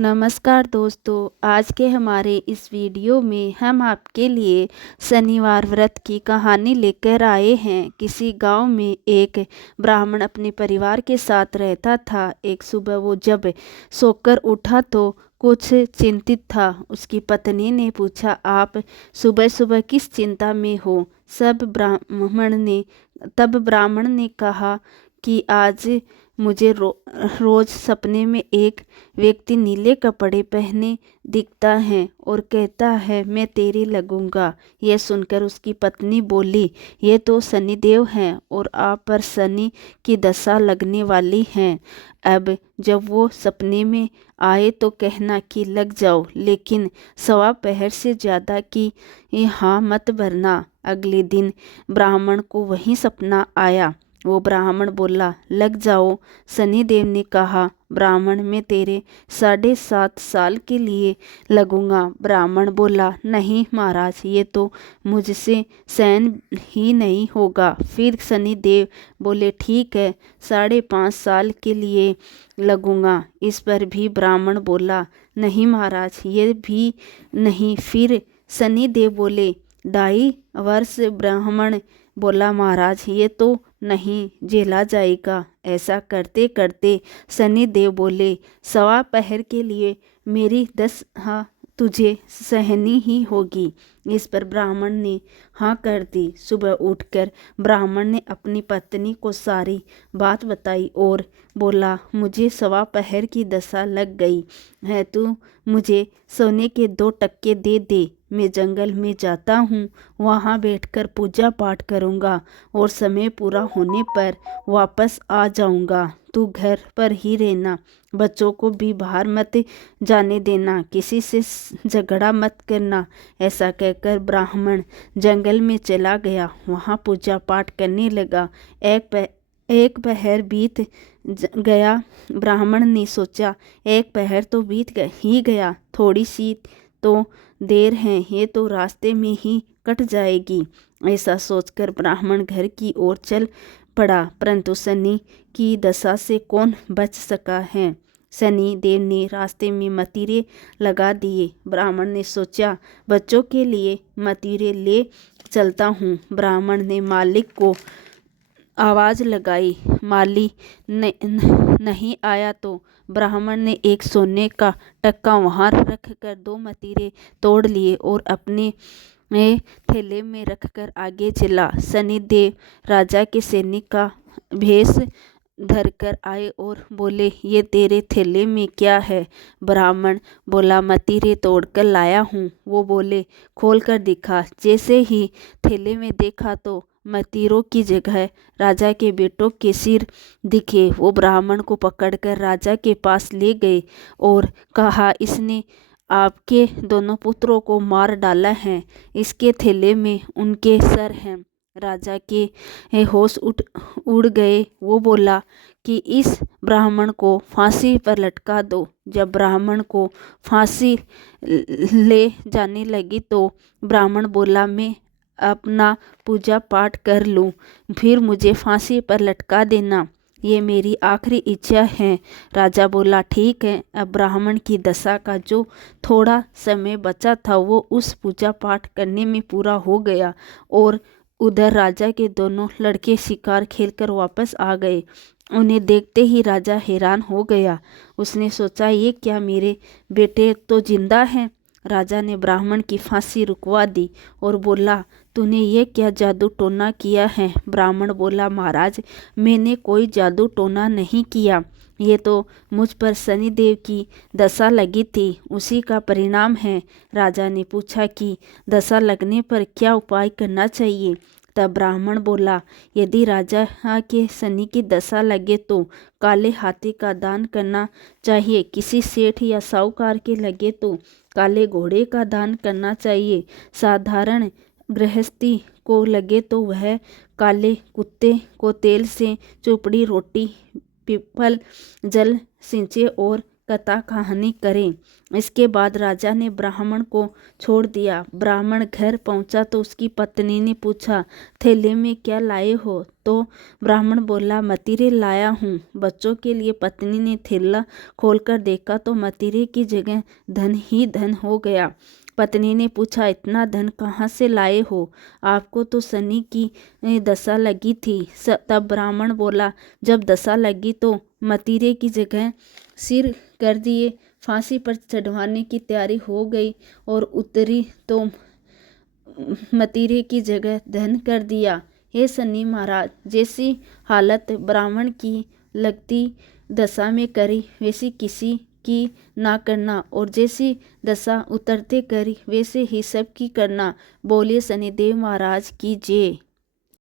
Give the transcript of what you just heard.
नमस्कार दोस्तों, आज के हमारे इस वीडियो में हम आपके लिए शनिवार व्रत की कहानी लेकर आए हैं। किसी गांव में एक ब्राह्मण अपने परिवार के साथ रहता था। एक सुबह वो जब सोकर उठा तो कुछ चिंतित था। उसकी पत्नी ने पूछा, आप सुबह सुबह किस चिंता में हो? तब ब्राह्मण ने कहा कि आज मुझे रोज सपने में एक व्यक्ति नीले कपड़े पहने दिखता है और कहता है मैं तेरी लगूंगा। यह सुनकर उसकी पत्नी बोली, ये तो शनिदेव हैं और आप पर शनि की दशा लगने वाली है। अब जब वो सपने में आए तो कहना कि लग जाओ, लेकिन सवा पहर से ज़्यादा की हाँ मत भरना। अगले दिन ब्राह्मण को वही सपना आया। वो ब्राह्मण बोला, लग जाओ। शनिदेव ने कहा, ब्राह्मण मैं तेरे 7.5 साल के लिए लगूंगा। ब्राह्मण बोला, नहीं महाराज, ये तो मुझसे सहन ही नहीं होगा। फिर शनिदेव बोले, ठीक है, 5.5 साल के लिए लगूंगा। इस पर भी ब्राह्मण बोला, नहीं महाराज, ये भी नहीं। फिर शनिदेव बोले, 2.5 वर्ष। ब्राह्मण बोला, महाराज ये तो नहीं झेला जाएगा। ऐसा करते करते शनिदेव बोले, सवा पहर के लिए मेरी 10 हाँ तुझे सहनी ही होगी। इस पर ब्राह्मण ने हाँ कर दी। सुबह उठकर ब्राह्मण ने अपनी पत्नी को सारी बात बताई और बोला, मुझे सवा पहर की दशा लग गई है, तू मुझे सोने के 2 टक्के दे दे। मैं जंगल में जाता हूँ, वहाँ बैठकर पूजा पाठ करूँगा और समय पूरा होने पर वापस आ जाऊँगा। तू घर पर ही रहना, बच्चों को भी बाहर मत जाने देना, किसी से झगड़ा मत करना। ऐसा कहकर ब्राह्मण जंगल में चला गया। वहाँ पूजा पाठ करने लगा। एक पहर बीत गया। ब्राह्मण ने सोचा, एक पहर तो बीत ही गया, थोड़ी सी तो देर है, ये तो रास्ते में ही कट जाएगी। ऐसा सोचकर ब्राह्मण घर की ओर चल पड़ा, परंतु शनि की दशा से कौन बच सका है। शनि देव ने रास्ते में मतीरे लगा दिए। ब्राह्मण ने सोचा, बच्चों के लिए मतीरे ले चलता हूँ। ब्राह्मण ने मालिक को आवाज़ लगाई। माली नहीं आया तो ब्राह्मण ने एक सोने का टक्का वहाँ रखकर 2 मतीरे तोड़ लिए और अपने थैले में रखकर आगे चला। शनिदेव राजा के सैनिक का भेष धरकर आए और बोले, ये तेरे थैले में क्या है? ब्राह्मण बोला, मतीरे तोड़कर लाया हूँ। वो बोले, खोल कर दिखा। जैसे ही थैले में देखा तो मतीरों की जगह राजा के बेटों के सिर दिखे। वो ब्राह्मण को पकड़कर राजा के पास ले गए और कहा, इसने आपके दोनों पुत्रों को मार डाला है, इसके थैले में उनके सर हैं। राजा के होश उड़ गए। वो बोला कि इस ब्राह्मण को फांसी पर लटका दो। जब ब्राह्मण को फांसी ले जाने लगी तो ब्राह्मण बोला, मैं अपना पूजा पाठ कर लूँ, फिर मुझे फांसी पर लटका देना, ये मेरी आखिरी इच्छा है। राजा बोला, ठीक है। अब ब्राह्मण की दशा का जो थोड़ा समय बचा था वो उस पूजा पाठ करने में पूरा हो गया और उधर राजा के दोनों लड़के शिकार खेलकर वापस आ गए। उन्हें देखते ही राजा हैरान हो गया। उसने सोचा, ये क्या, मेरे बेटे तो जिंदा हैं। राजा ने ब्राह्मण की फांसी रुकवा दी और बोला, तूने ये क्या जादू टोना किया है? ब्राह्मण बोला, महाराज मैंने कोई जादू टोना नहीं किया, ये तो मुझ पर शनिदेव की दशा लगी थी, उसी का परिणाम है। राजा ने पूछा कि दशा लगने पर क्या उपाय करना चाहिए? तब ब्राह्मण बोला, यदि राजा के शनि की दशा लगे तो काले हाथी का दान करना चाहिए, किसी सेठ या साहूकार के लगे तो काले घोड़े का दान करना चाहिए, साधारण गृहस्थी को लगे तो वह काले कुत्ते को तेल से चोपड़ी रोटी, पीपल जल सिंचे और कथा कहानी करें। इसके बाद राजा ने ब्राह्मण को छोड़ दिया। ब्राह्मण घर पहुंचा तो उसकी पत्नी ने पूछा, थैले में क्या लाए हो? तो ब्राह्मण बोला, मतीरे लाया हूँ। बच्चों के लिए पत्नी ने थैला खोलकर देखा तो मतीरे की जगह धन ही धन हो गया। पत्नी ने पूछा, इतना धन कहाँ से लाए हो? आपको तो शनि की दशा लगी थी। तब ब्राह्मण बोला, जब दशा लगी तो मतीरे की जगह सिर कर दिए, फांसी पर चढ़वाने की तैयारी हो गई और उतरी तो मतीरे की जगह धन कर दिया। हे शनि महाराज, जैसी हालत ब्राह्मण की लगती दशा में करी वैसी किसी की ना करना, और जैसी दशा उतरते करी वैसे ही सबकी करना। बोलिए शनिदेव महाराज की जय।